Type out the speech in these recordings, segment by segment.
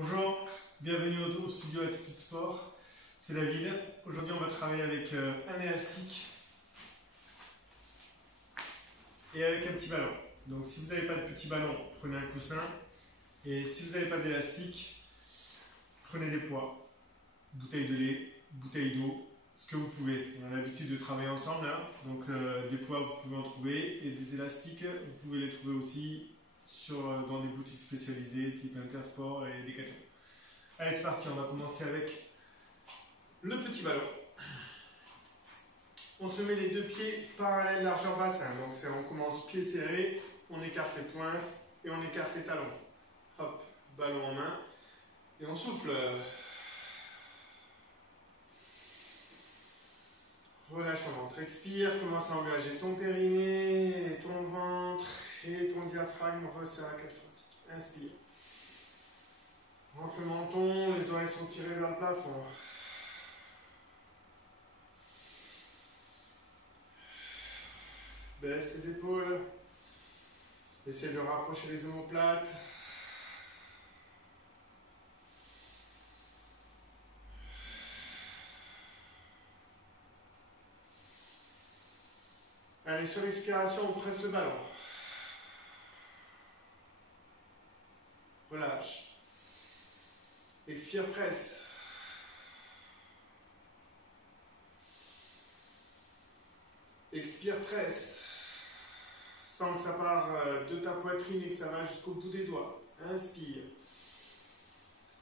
Bonjour, bienvenue au studio Attitude Sport, c'est David. Aujourd'hui on va travailler avec un élastique et avec un petit ballon. Donc si vous n'avez pas de petit ballon, prenez un coussin. Et si vous n'avez pas d'élastique, prenez des poids, bouteille de lait, bouteille d'eau, ce que vous pouvez. On a l'habitude de travailler ensemble, hein. Donc des poids vous pouvez en trouver et des élastiques vous pouvez les trouver aussi dans des boutiques spécialisées type Intersport et Decathlon. Allez, c'est parti, on va commencer avec le petit ballon. On se met les deux pieds parallèles largeur bassin. Donc on commence pied serré, on écarte les pointes et on écarte les talons. Hop, ballon en main et on souffle. Relâche ton ventre, expire, commence à engager ton périnée, ton ventre et ton diaphragme, resserre la cage thoracique. Inspire. Rentre le menton, les oreilles sont tirées vers le plafond. Baisse tes épaules. Essaie de rapprocher les omoplates. Allez, sur l'expiration, on presse le ballon. Relâche. Expire, presse. Expire, presse. Sens que ça part de ta poitrine et que ça va jusqu'au bout des doigts. Inspire.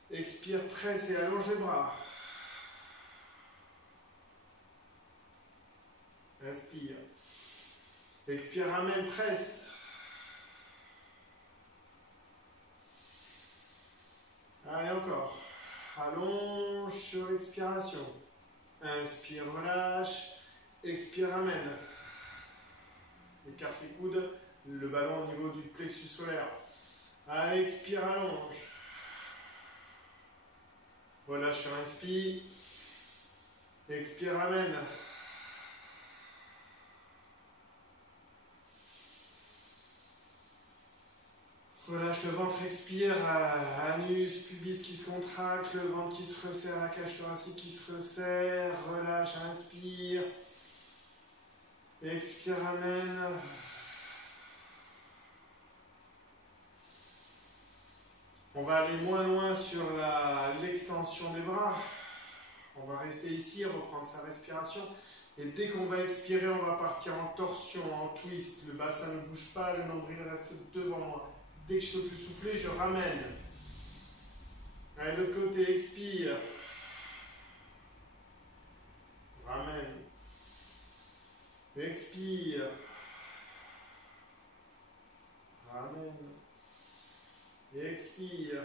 Expire, presse et allonge les bras. Inspire. Expire, ramène, presse. Allez, encore. Allonge sur l'expiration. Inspire, relâche. Expire, ramène. Écarte les coudes. Le ballon au niveau du plexus solaire. Allez, expire, allonge. Relâche sur inspire. Expire, ramène. Relâche le ventre, expire, anus, pubis qui se contracte, le ventre qui se resserre, la cage thoracique qui se resserre, relâche, inspire, expire, ramène. On va aller moins loin sur l'extension des bras. On va rester ici, reprendre sa respiration. Et dès qu'on va expirer, on va partir en torsion, en twist. Le bassin ne bouge pas, le nombril reste devant moi. Dès que je ne peux plus souffler, je ramène. Allez, de l'autre côté, expire. Ramène. Expire. Ramène. Expire.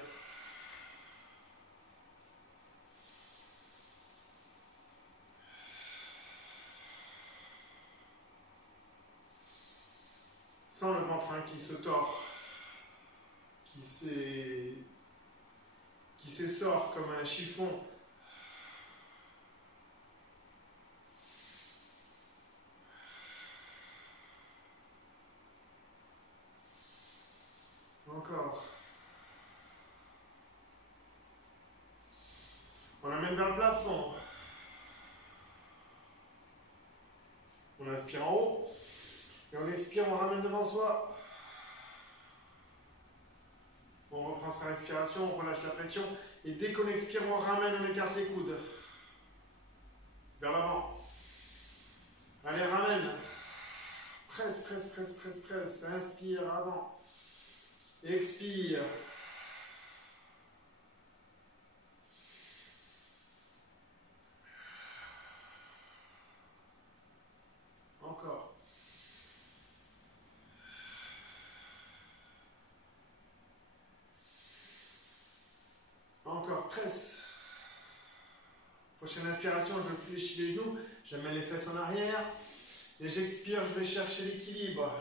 Sans le ventre qui se tord. Qui s'essore comme un chiffon. Encore. On l'amène vers le plafond. On inspire en haut. Et on expire, on ramène devant soi. On reprend sa respiration, on relâche la pression. Et dès qu'on expire, on ramène, on écarte les coudes. Vers l'avant. Allez, ramène. Presse, presse, presse, presse, presse. Inspire, avant. Expire. Encore. Encore, presse. Prochaine inspiration, je fléchis les genoux, j'amène les fesses en arrière. Et j'expire, je vais chercher l'équilibre.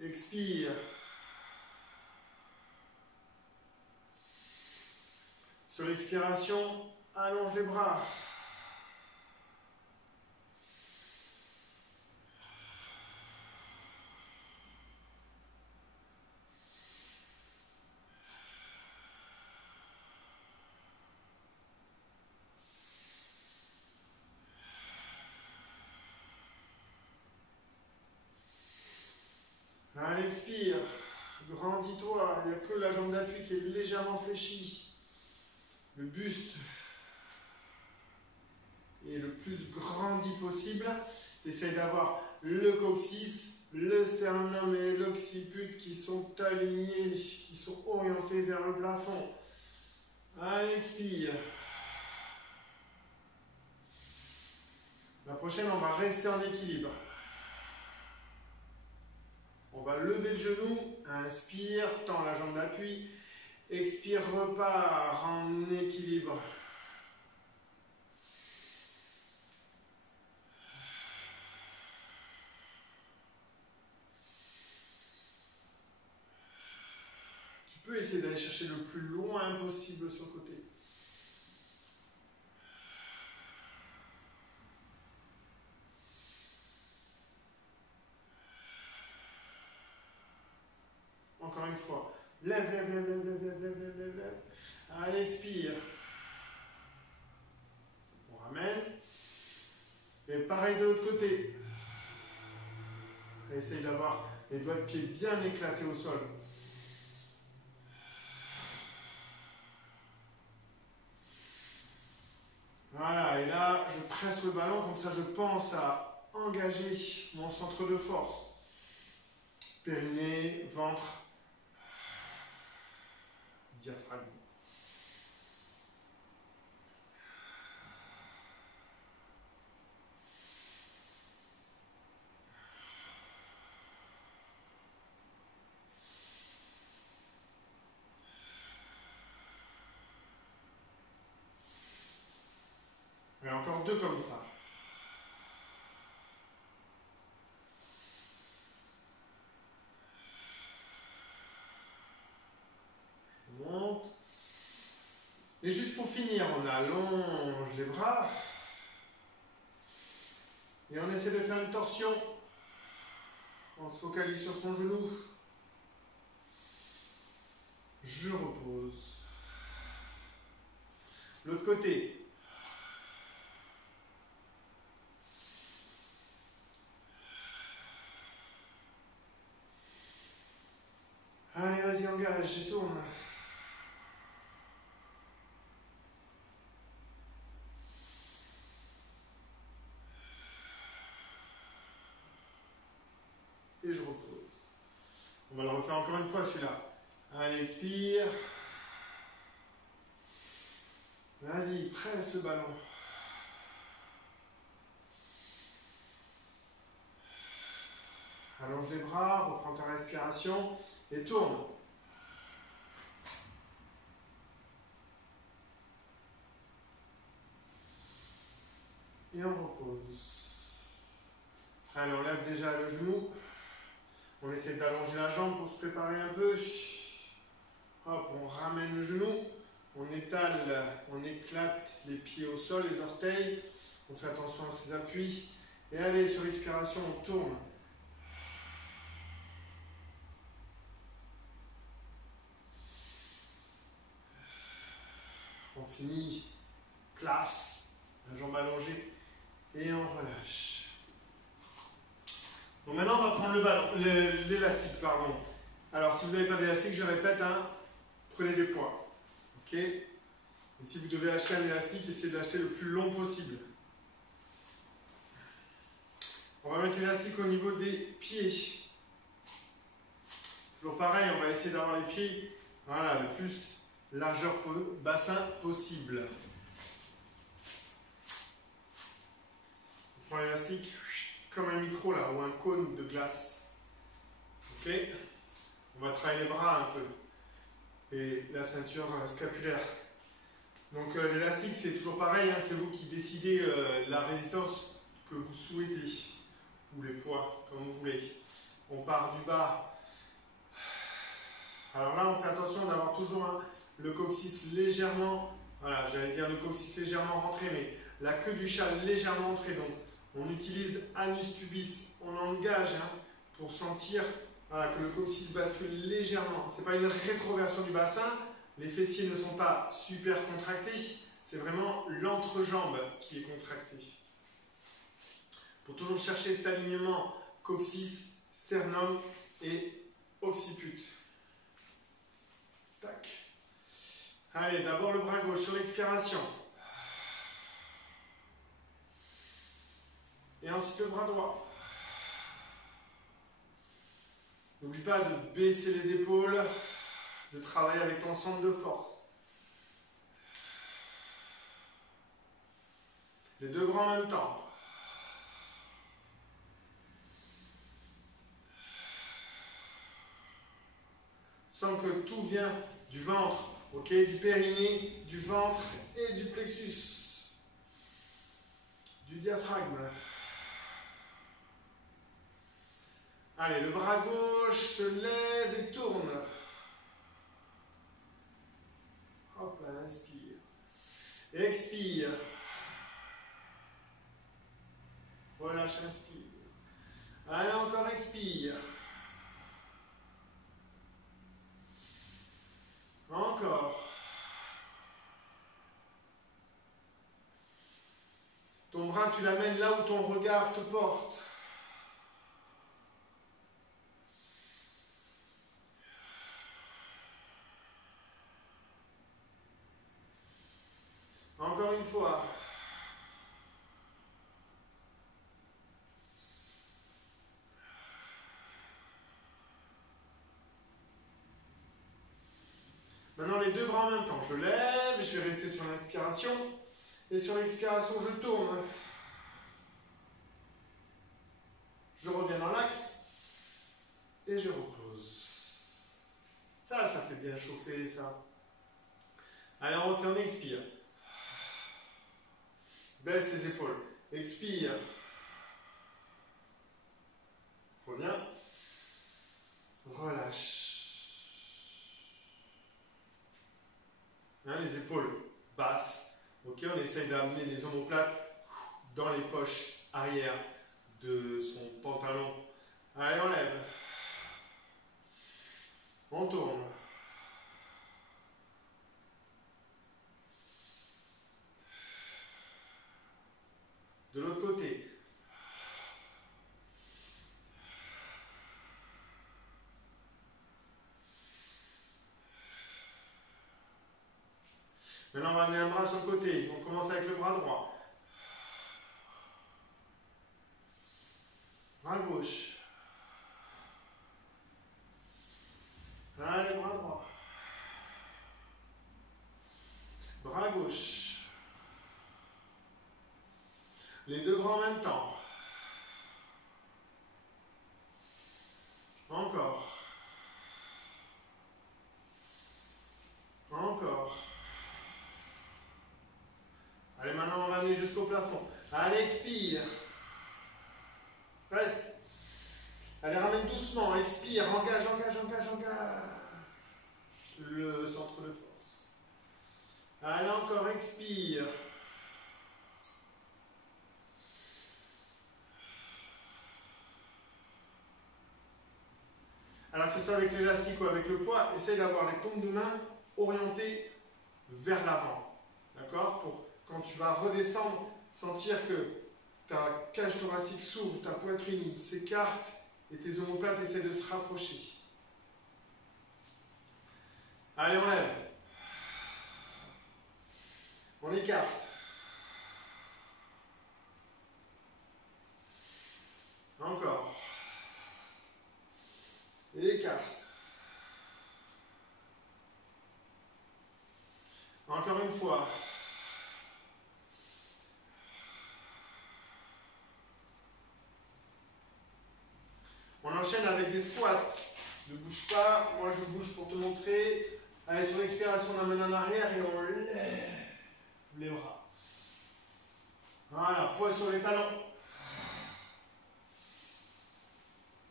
Expire. Sur l'expiration, allonge les bras. Allez, expire. Grandis-toi. Il n'y a que la jambe d'appui qui est légèrement fléchie. Le buste est le plus grandi possible. Essaye d'avoir le coccyx, le sternum et l'occiput qui sont alignés, qui sont orientés vers le plafond. Allez, expire. La prochaine, on va rester en équilibre. On va lever le genou, inspire, tends la jambe d'appui, expire, repart en équilibre. Tu peux essayer d'aller chercher le plus loin possible sur le côté. Encore une fois. Lève, lève, lève, lève, lève, lève, lève, lève, lève. Allez, expire. On ramène. Et pareil de l'autre côté. Essaye d'avoir les doigts de pied bien éclatés au sol. Voilà, et là, je presse le ballon, comme ça je pense à engager mon centre de force. Périnée, ventre, diaphragme. Et encore deux comme ça. Je monte. Et juste pour finir, on allonge les bras. Et on essaie de faire une torsion. On se focalise sur son genou. Je repose. L'autre côté. Allez, vas-y, engage et tourne. Et je repose. On va le refaire encore une fois celui-là. Allez, expire. Vas-y, presse le ballon. Allonge les bras, reprends ta respiration et tourne. Et on repose. Allez, on lève déjà le genou. On essaie d'allonger la jambe pour se préparer un peu. Hop, on ramène le genou. On étale, on éclate les pieds au sol, les orteils. On fait attention à ses appuis. Et allez, sur l'expiration, on tourne. On finit, place, la jambe allongée. Et on relâche. Donc maintenant, on va prendre le ballon, l'élastique, pardon. Alors, si vous n'avez pas d'élastique, je répète, hein, prenez des poids. Ok? Et si vous devez acheter un élastique, essayez de l'acheter le plus long possible. On va mettre l'élastique au niveau des pieds. Toujours pareil, on va essayer d'avoir les pieds, voilà, le plus largeur bassin possible. On prend l'élastique comme un micro là, ou un cône de glace. Ok? On va travailler les bras un peu. Et la ceinture scapulaire. Donc l'élastique, c'est toujours pareil, hein, c'est vous qui décidez la résistance que vous souhaitez. Ou les poids, comme vous voulez. On part du bas. Alors là, on fait attention d'avoir toujours le coccyx légèrement, voilà, j'allais dire le coccyx légèrement rentré, mais la queue du chat légèrement entrée. Donc, on utilise anus pubis, on engage pour sentir voilà, que le coccyx bascule légèrement. Ce n'est pas une rétroversion du bassin, les fessiers ne sont pas super contractés, c'est vraiment l'entrejambe qui est contractée. Pour toujours chercher cet alignement coccyx, sternum et occiput. Tac. Allez, d'abord le bras gauche sur l'expiration. Et ensuite le bras droit. N'oublie pas de baisser les épaules, de travailler avec ton centre de force. Les deux bras en même temps. Sens que tout vient du ventre, ok, du périnée, du ventre et du plexus, du diaphragme. Allez, le bras gauche se lève et tourne. Hop là, inspire. Expire. Relâche, inspire. Allez, encore expire. Encore. Ton bras, tu l'amènes là où ton regard te porte. Encore une fois. Maintenant, les deux bras en même temps. Je lève, je vais rester sur l'inspiration. Et sur l'expiration, je tourne. Je reviens dans l'axe. Et je repose. Ça fait bien chauffer, ça. Allez, on refait, on expire. Baisse tes épaules. Expire. Reviens. Relâche. Hein, les épaules basses. Ok, on essaye d'amener les omoplates dans les poches arrière de son pantalon. Allez, on lève. On tourne. De l'autre côté. Maintenant, on va amener un bras sur le côté. On commence avec le bras droit. Bras gauche. Allez, bras droit. Bras gauche. Les deux bras en même temps. Encore. Encore. Allez, maintenant on va aller jusqu'au plafond. Allez, expire. Reste. Allez, ramène doucement. Expire. Engage, engage, engage, engage. Le centre de force. Allez, encore, expire. Alors que ce soit avec l'élastique ou avec le poids, essaye d'avoir les paumes de main orientées vers l'avant. D'accord? Pour quand tu vas redescendre, sentir que ta cage thoracique s'ouvre, ta poitrine s'écarte et tes omoplates essaient de se rapprocher. Allez, on lève. On écarte. Encore. Et écarte. Encore une fois. On enchaîne avec des squats. Ne bouge pas, moi je bouge pour te montrer. Allez, sur l'expiration, on amène en arrière et on lève les bras. Voilà, poids sur les talons.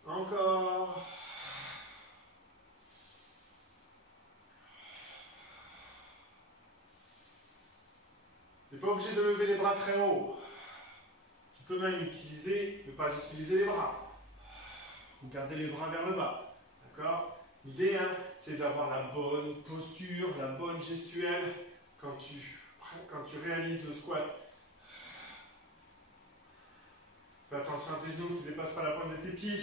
Encore. Tu n'es pas obligé de lever les bras très haut. Tu peux même ne pas utiliser les bras. Ou garder les bras vers le bas. D'accord? L'idée, hein, c'est d'avoir la bonne posture, la bonne gestuelle quand tu réalises le squat. Fais attention à tes genoux qui ne dépassent pas la pointe de tes pieds.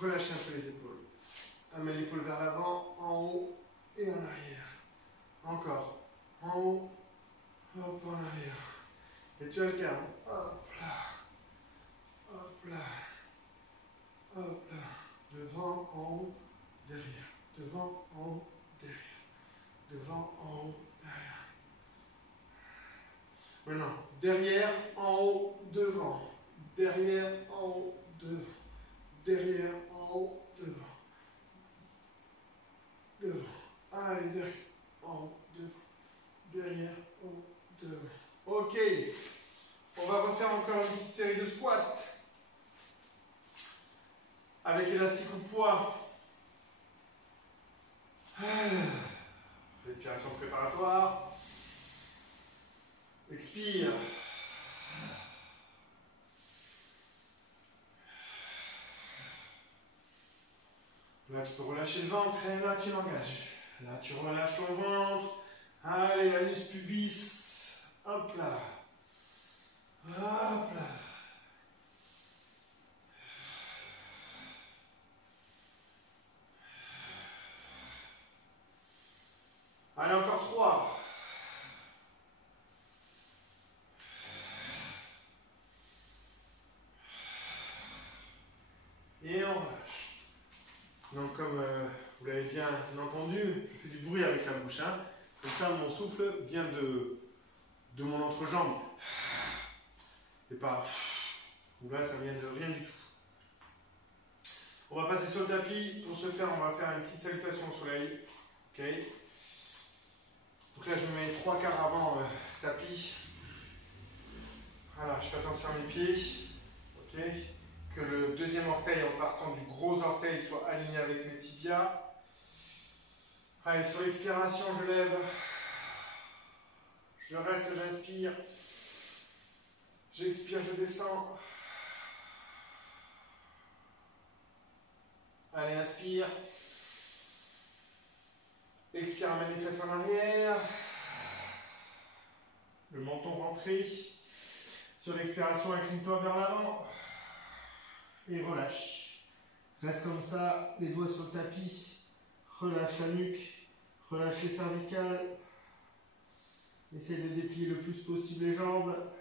relâchez un peu les épaules. Amène l'épaule vers l'avant, en haut et en arrière. Encore. En haut, hop, en arrière. Et tu alternes. Hop là. Hop là. Hop là. Devant, en haut, derrière. Devant, en haut, derrière. Devant, en haut, derrière. Maintenant, derrière, en haut, devant. Derrière, en haut, devant. Derrière, en haut, devant. Devant. Allez, derrière, en haut, devant. Derrière, en haut, devant. Ok. On va refaire encore une petite série de squats. Avec élastique ou poids. Respiration préparatoire. Expire. Là, tu peux relâcher le ventre et là, tu l'engages. Là, tu relâches ton ventre. Allez, anus pubis. Hop là. Hop là. Allez, encore 3. Et on relâche. Donc, comme vous l'avez bien entendu, je fais du bruit avec la bouche. Hein. Comme ça, mon souffle vient de mon entrejambe. Et pas. Là, ça vient de rien du tout. On va passer sur le tapis. Pour ce faire, on va faire une petite salutation au soleil. Ok. Donc là, je me mets 3 quarts avant tapis. Voilà, je fais attention à mes pieds. Ok. Que le deuxième orteil, en partant du gros orteil, soit aligné avec mes tibias. Allez, sur l'expiration, je lève. Je reste, j'inspire. J'expire, je descends. Allez, inspire. Expire, amène les fesses en arrière. Le menton rentré. Sur l'expiration, incline-toi vers l'avant. Et relâche. Reste comme ça, les doigts sur le tapis. Relâche la nuque. Relâche les cervicales. Essaye de déplier le plus possible les jambes.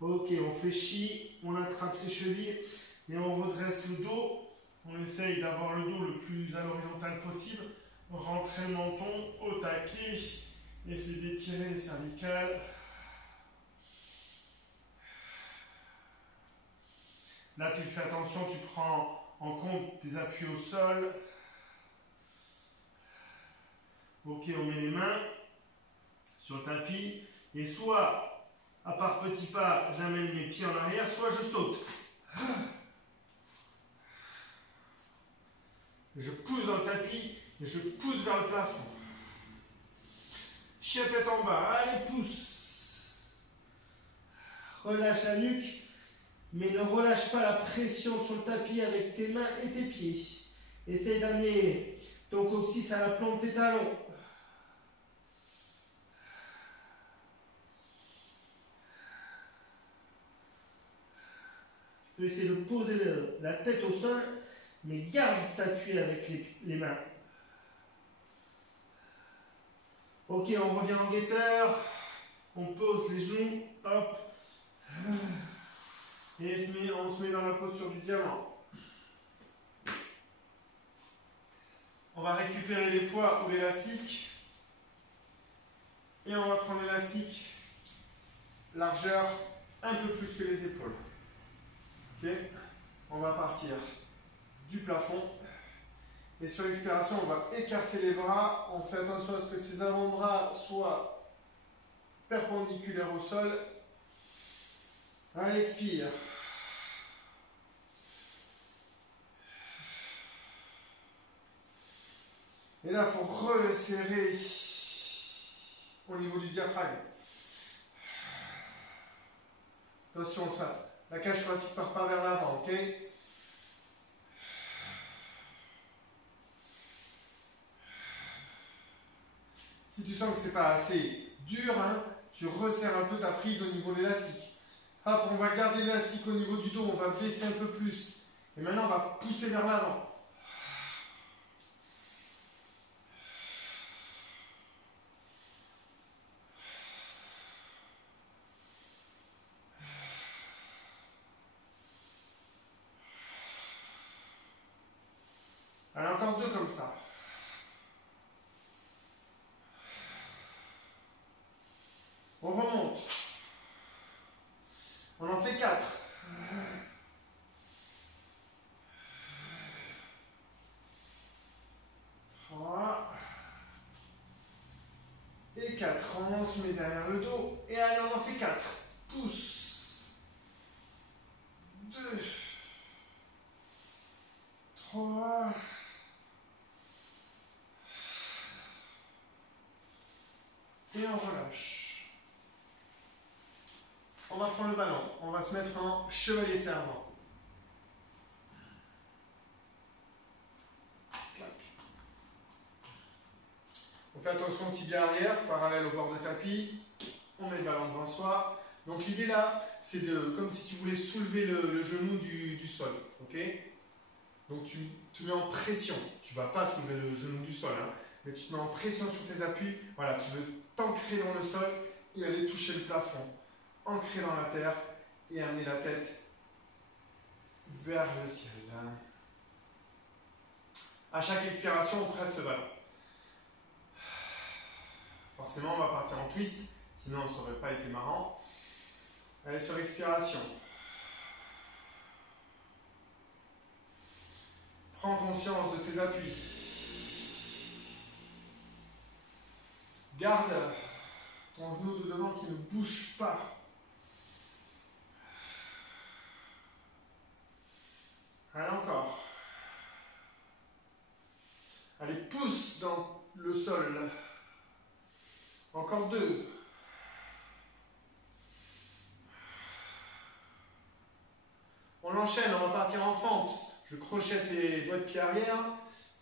Ok, on fléchit, on attrape ses chevilles et on redresse le dos. On essaye d'avoir le dos le plus à l'horizontale possible. Rentrer le menton au taquet. Essayer d'étirer les cervicales. Là, tu fais attention, tu prends en compte tes appuis au sol. Ok, on met les mains sur le tapis. Et soit, à part petit pas, j'amène mes pieds en arrière, soit je saute. Je pousse dans le tapis et je pousse vers le plafond. Chien tête en bas, allez, pousse. Relâche la nuque, mais ne relâche pas la pression sur le tapis avec tes mains et tes pieds. Essaye d'amener ton coccyx à la plante de tes talons. Tu peux essayer de poser la tête au sol, mais garde cet appui avec les mains. Ok, on revient en guetteur. On pose les genoux. Hop. Et on se met dans la posture du diamant. On va récupérer les poids ou l'élastique. Et on va prendre l'élastique largeur un peu plus que les épaules. Ok. On va partir du plafond. Et sur l'expiration, on va écarter les bras. On fait attention à ce que ces avant-bras soient perpendiculaires au sol. Allez, expire. Et là, il faut resserrer au niveau du diaphragme. Attention, ça. La cage thoracique part pas vers l'avant, ok? Si tu sens que c'est pas assez dur, hein, tu resserres un peu ta prise au niveau de l'élastique. Hop, on va garder l'élastique au niveau du dos, on va baisser un peu plus. Et maintenant, on va pousser vers l'avant. Allez, encore 2 comme ça. On remonte. On en fait 4. 3. Et 4. On se met derrière le dos. Et allez, on en fait 4. Pousse. 2. 3. Et on relâche. On va prendre le ballon. On va se mettre en chevalier servant. On fait attention au tibia arrière, parallèle au bord de tapis. On met le ballon devant soi. Donc l'idée là, c'est de, comme si tu voulais soulever le genou du sol. Ok? Donc tu te mets en pression. Tu ne vas pas soulever le genou du sol, hein, mais tu te mets en pression sur tes appuis. Voilà, tu veux t'ancrer dans le sol et aller toucher le plafond. Ancrer dans la terre et amener la tête vers le ciel. À chaque expiration, on presse le ballon. Forcément, on va partir en twist, sinon ça n'aurait pas été marrant. Allez, sur l'expiration. Prends conscience de tes appuis. Garde ton genou de devant qui ne bouge pas. Allez, encore. Allez, pousse dans le sol. Encore 2. On enchaîne, on va partir en fente. Je crochette les doigts de pied arrière.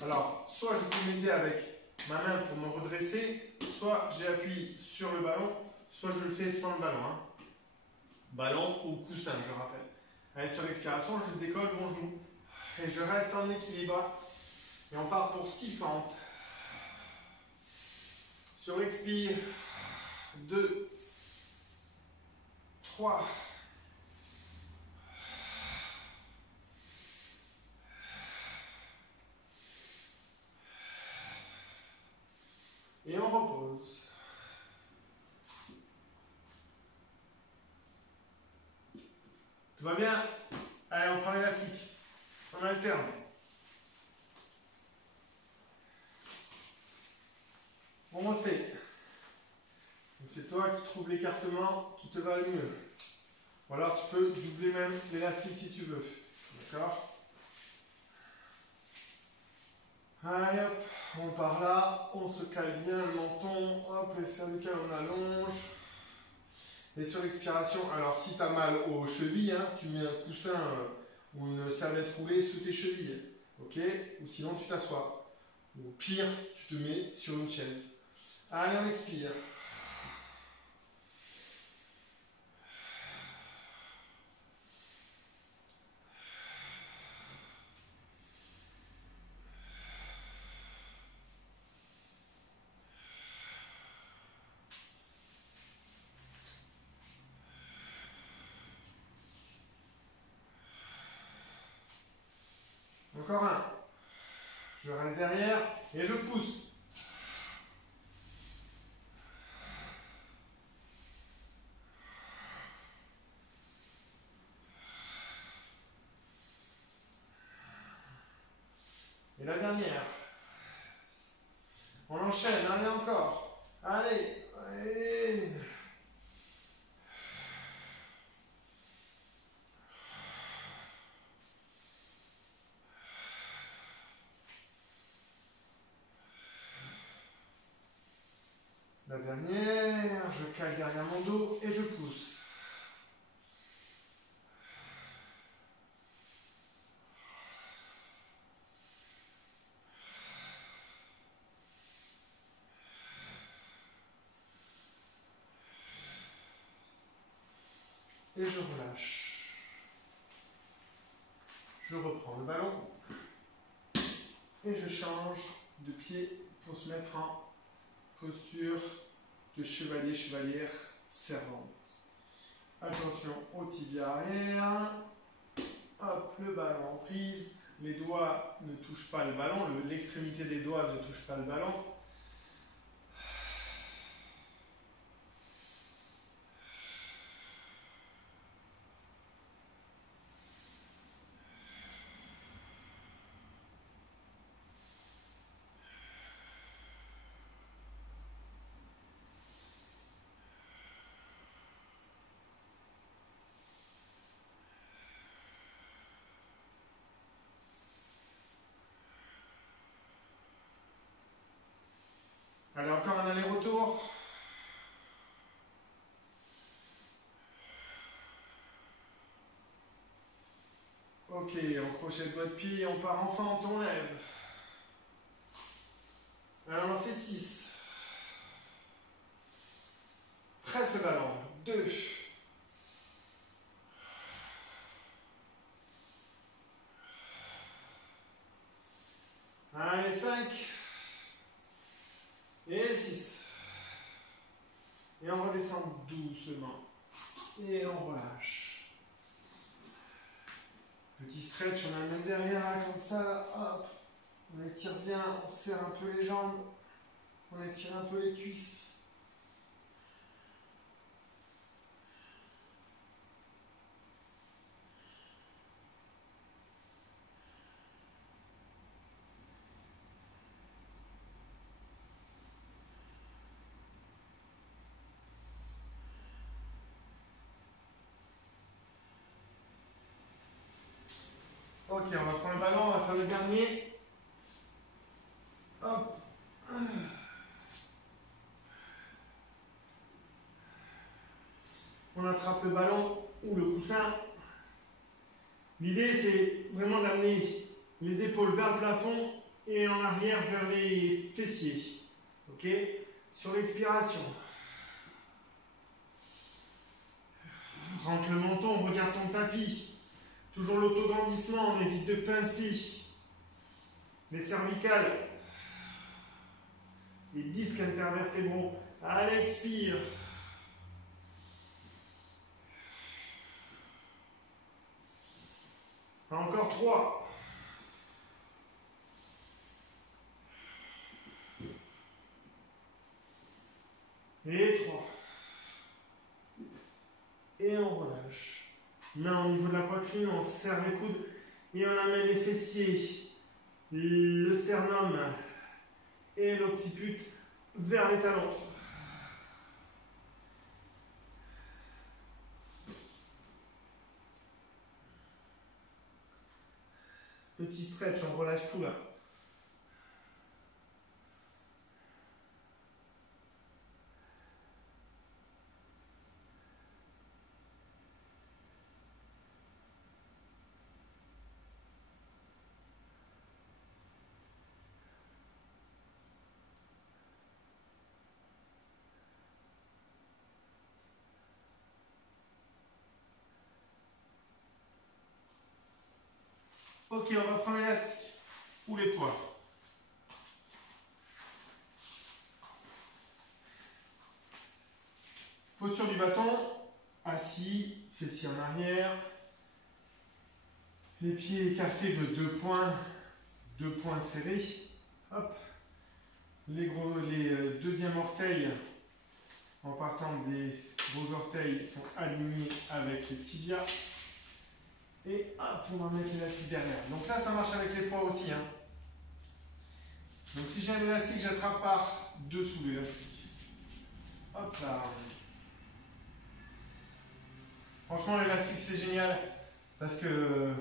Alors, soit je peux m'aider avec ma main pour me redresser, soit j'appuie sur le ballon, soit je le fais sans le ballon. Hein. Ballon ou coussin, je rappelle. Allez, sur l'expiration, je décolle mon genou. Et je reste en équilibre. Et on part pour 6 fentes. Sur l'expire, 2, 3, 4. Et on repose. Tout va bien? Allez, on prend l'élastique. On alterne. On refait. C'est toi qui trouves l'écartement qui te va le mieux. Ou alors tu peux doubler même l'élastique si tu veux. D'accord? Allez hop, on part là, on se cale bien le menton, hop, les cervicales on allonge. Et sur l'expiration, alors si tu as mal aux chevilles, hein, tu mets un coussin ou une serviette roulée sous tes chevilles. Ok? Ou sinon tu t'assois. Ou au pire, tu te mets sur une chaise. Allez, on expire. Encore un. Je reste derrière et je pousse. Et la dernière. On enchaîne, allez encore. Allez, allez. La dernière, je cale derrière mon dos et je pousse. et je relâche. Je reprends le ballon et je change de pied pour se mettre en posture de chevalier, chevalière servante. Attention au tibia arrière. Hop, le ballon en prise. Les doigts ne touchent pas le ballon, l'extrémité des doigts ne touche pas le ballon. Allez, encore un aller-retour. Ok, on crochet le doigt de pied, on part en fente, on lève. Alors on en fait 6. Presse le ballon. 2. Allez, 5. Et 6. Et on redescend doucement. Et on relâche. Petit stretch, on amène derrière, comme ça, là, hop. On étire bien, on serre un peu les jambes. On étire un peu les cuisses. Ok, on va prendre le ballon, on va faire le dernier. Hop. On attrape le ballon ou le coussin. L'idée, c'est vraiment d'amener les épaules vers le plafond et en arrière vers les fessiers. Ok? Sur l'expiration. Rentre le menton, regarde ton tapis. Toujours l'autograndissement, on évite de pincer les cervicales, les disques intervertébraux. Allez, expire. Encore 3. Et 3. Et on relâche. Main au niveau de la poitrine, on serre les coudes et on amène les fessiers, le sternum et l'occiput vers les talons. Petit stretch, on relâche tout là. Ok, on va prendre l'élastique ou les poids. Posture du bâton, assis, fessiers en arrière, les pieds écartés de 2 points serrés. Hop. Les deuxièmes orteils, en partant des gros orteils, sont alignés avec les tibias. Et hop, on va mettre l'élastique derrière. Donc là, ça marche avec les poids aussi. Hein. Donc si j'ai un élastique, j'attrape par dessous l'élastique. Hop là. Franchement, l'élastique, c'est génial parce que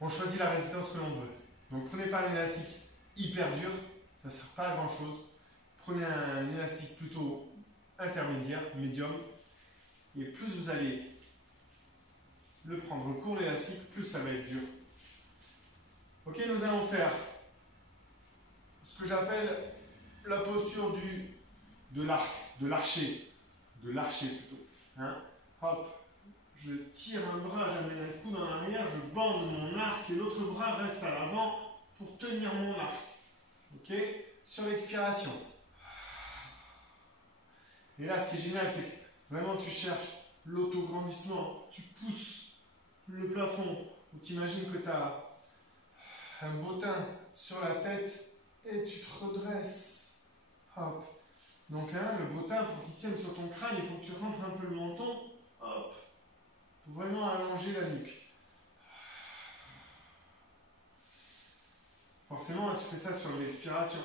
on choisit la résistance que l'on veut. Donc prenez pas un élastique hyper dur, ça ne sert pas à grand chose. Prenez un élastique plutôt intermédiaire, médium, et plus vous allez le prendre court l'élastique, plus ça va être dur. Ok, nous allons faire ce que j'appelle la posture de l'archer plutôt. Hein. Hop, je tire un bras, j'amène un coude en arrière, je bande mon arc et l'autre bras reste à l'avant pour tenir mon arc. Ok? Sur l'expiration. Et là, ce qui est génial, c'est que vraiment tu cherches l'autograndissement. Tu pousses le plafond. Tu imagines que tu as un bottin sur la tête et tu te redresses. Hop. Donc hein, le bottin, pour qu'il tienne sur ton crâne, il faut que tu rentres un peu le menton. Hop. Pour vraiment allonger la nuque. Forcément, tu fais ça sur l'expiration.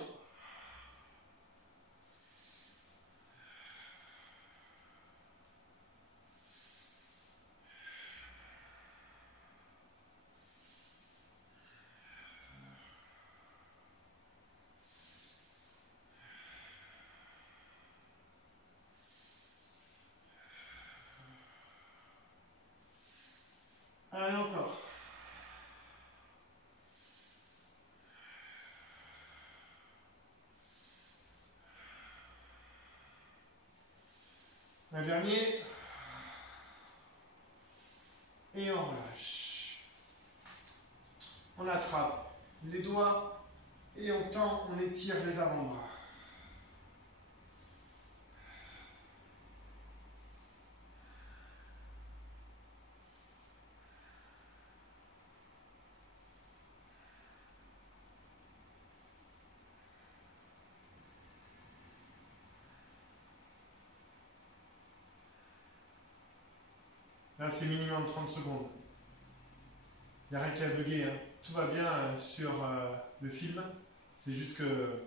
Allez, encore. Un dernier. Et on relâche. On attrape les doigts et on tend, on étire les avant-bras. Là, c'est minimum 30 secondes. Il n'y a rien qu'à bugger. Hein. Tout va bien sur le film. C'est juste que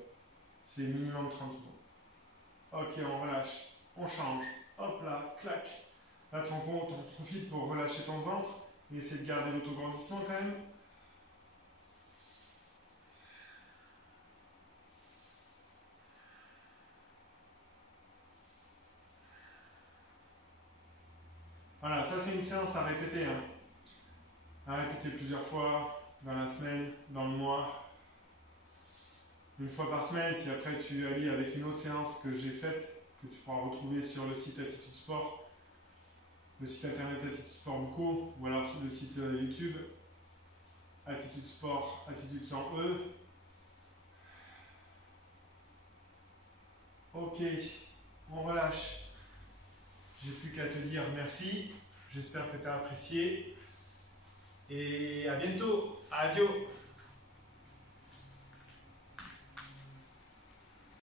c'est minimum 30 secondes. Ok, on relâche. On change. Hop là, clac. Là, t'en profites pour relâcher ton ventre et essayer de garder l'autograndissement quand même. Voilà, ça c'est une séance à répéter. Hein. À répéter plusieurs fois dans la semaine, dans le mois. Une fois par semaine, si après tu allies avec une autre séance que j'ai faite, que tu pourras retrouver sur le site Attitude Sport, le site internet Attitude Sport Bucco, ou alors sur le site YouTube Attitude Sport, Attitude sans E. Ok, on relâche. J'ai plus qu'à te dire merci. J'espère que tu as apprécié. Et à bientôt. Adieu.